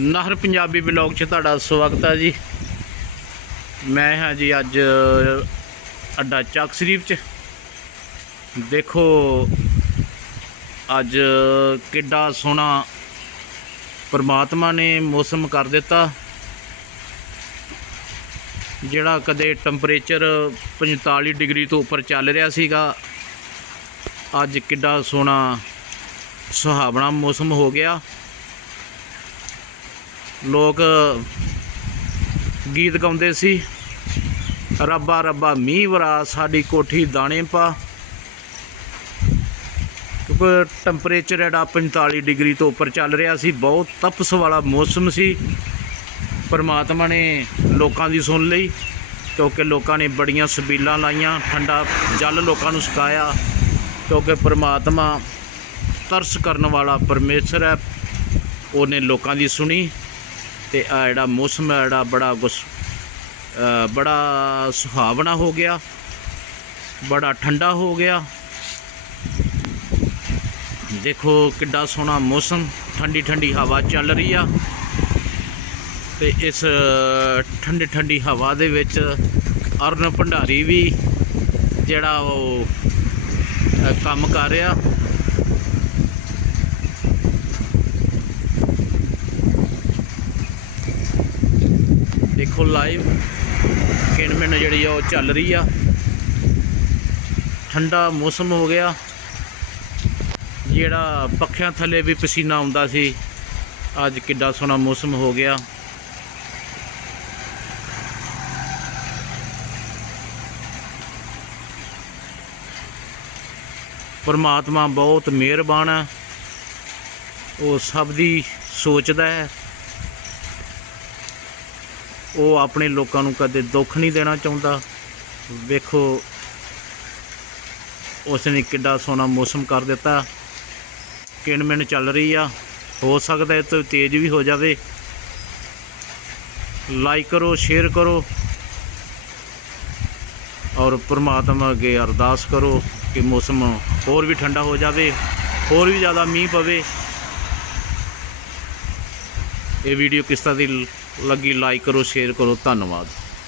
ਨਹਿਰ ਪੰਜਾਬੀ ਬਲੌਗ 'ਚ ਤੁਹਾਡਾ ਸਵਾਗਤ ਹੈ ਜੀ। ਮੈਂ ਹਾਂ ਜੀ ਅੱਜ ਅੱਡਾ ਚੱਕ ਸ਼ਰੀਫ 'ਚ। ਦੇਖੋ, ਅੱਜ ਕਿੱਡਾ ਸੋਹਣਾ ਪਰਮਾਤਮਾ ਨੇ ਮੌਸਮ ਕਰ ਦਿੱਤਾ। ਜਿਹੜਾ ਕਦੇ ਟੈਂਪਰੇਚਰ 45 ਡਿਗਰੀ ਤੋਂ ਉੱਪਰ ਚੱਲ ਰਿਹਾ ਸੀਗਾ, ਅੱਜ ਕਿੱਡਾ ਸੋਹਣਾ ਸੁਹਾਵਣਾ ਮੌਸਮ ਹੋ ਗਿਆ। ਲੋਕ ਗੀਤ ਗਾਉਂਦੇ ਸੀ। ਰੱਬਾ ਰੱਬਾ, ਮੀਂਹ ਵਰਾ ਸਾਡੀ ਕੋਠੀ ਦਾਣੇ ਪਾ। ਕਿਉਂਕਿ ਟੈਂਪਰੇਚਰ ਜਿਹੜਾ 45 ਡਿਗਰੀ ਤੋਂ ਉੱਪਰ ਚੱਲ ਰਿਹਾ ਸੀ, ਬਹੁਤ ਤਪਸ ਵਾਲਾ ਮੌਸਮ ਸੀ। ਪਰਮਾਤਮਾ ਨੇ ਲੋਕਾਂ ਦੀ ਸੁਣ ਲਈ, ਕਿਉਂਕਿ ਲੋਕਾਂ ਨੇ ਬੜੀਆਂ ਸਬੀਲਾਂ ਲਾਈਆਂ, ਠੰਡਾ ਜਲ ਲੋਕਾਂ ਨੂੰ ਸੁਕਾਇਆ, ਕਿਉਂਕਿ ਪਰਮਾਤਮਾ ਤਰਸ ਕਰਨ ਵਾਲਾ ਪਰਮੇਸ਼ਰ ਹੈ। ਉਹਨੇ ਲੋਕਾਂ ਦੀ ਸੁਣੀ। ਤੇ ਆ ਜਿਹੜਾ ਮੌਸਮ ਹੈ ਜਿਹੜਾ ਬੜਾ ਗੁੱਸ ਬੜਾ ਸੁਹਾਵਣਾ ਹੋ ਗਿਆ। ਬੜਾ ਠੰਡਾ ਹੋ ਗਿਆ। ਦੇਖੋ ਕਿੱਡਾ ਸੋਹਣਾ ਮੌਸਮ, ਠੰਡੀ ਠੰਡੀ ਹਵਾ ਚੱਲ ਰਹੀ ਆ। ਤੇ ਇਸ ਠੰਡੀ ਠੰਡੀ ਹਵਾ ਦੇ ਵਿੱਚ ਅਰਨ ਭੰਡਾਰੀ ਵੀ ਜਿਹੜਾ ਉਹ ਕੰਮ ਕਰ ਰਿਹਾ। ਦੇਖੋ ਲਾਈਵ ਕਿਣਮਿਣ ਜਿਹੜੀ ਆ ਉਹ ਚੱਲ ਰਹੀ ਆ। ਠੰਡਾ ਮੌਸਮ ਹੋ ਗਿਆ। ਜਿਹੜਾ ਪੱਖਿਆਂ ਥੱਲੇ ਵੀ ਪਸੀਨਾ ਆਉਂਦਾ ਸੀ, ਅੱਜ ਕਿੱਡਾ ਸੋਹਣਾ ਮੌਸਮ ਹੋ ਗਿਆ। ਪਰਮਾਤਮਾ ਬਹੁਤ ਮਿਹਰਬਾਨ ਹੈ ਉਹ ਸਭ ਦੀ ਸੋਚਦਾ ਹੈ। ਉਹ ਆਪਣੇ ਲੋਕਾਂ ਨੂੰ ਕਦੇ ਦੁੱਖ ਨਹੀਂ ਦੇਣਾ ਚਾਹੁੰਦਾ। ਵੇਖੋ ਉਸ ਨੇ ਕਿੱਡਾ ਸੋਹਣਾ ਮੌਸਮ ਕਰ ਦਿੱਤਾ। ਕਿਣਮਿਣ ਚੱਲ ਰਹੀ ਆ। ਹੋ ਸਕਦਾ ਇਹ ਤੋਂ ਤੇਜ਼ ਵੀ ਹੋ ਜਾਵੇ। ਲਾਈਕ ਕਰੋ ਸ਼ੇਅਰ ਕਰੋ। ਔਰ ਪ੍ਰਮਾਤਮਾ ਅੱਗੇ ਅਰਦਾਸ ਕਰੋ ਕਿ ਮੌਸਮ ਹੋਰ ਵੀ ਠੰਡਾ ਹੋ ਜਾਵੇ, ਹੋਰ ਵੀ ਜ਼ਿਆਦਾ ਮੀਂਹ ਪਵੇ। ਇਹ ਵੀਡੀਓ ਕਿਸ ਤਰ੍ਹਾਂ ਦੀ ਲੱਗੀ ਲਾਈਕ ਕਰੋ ਸ਼ੇਅਰ ਕਰੋ ਧੰਨਵਾਦ।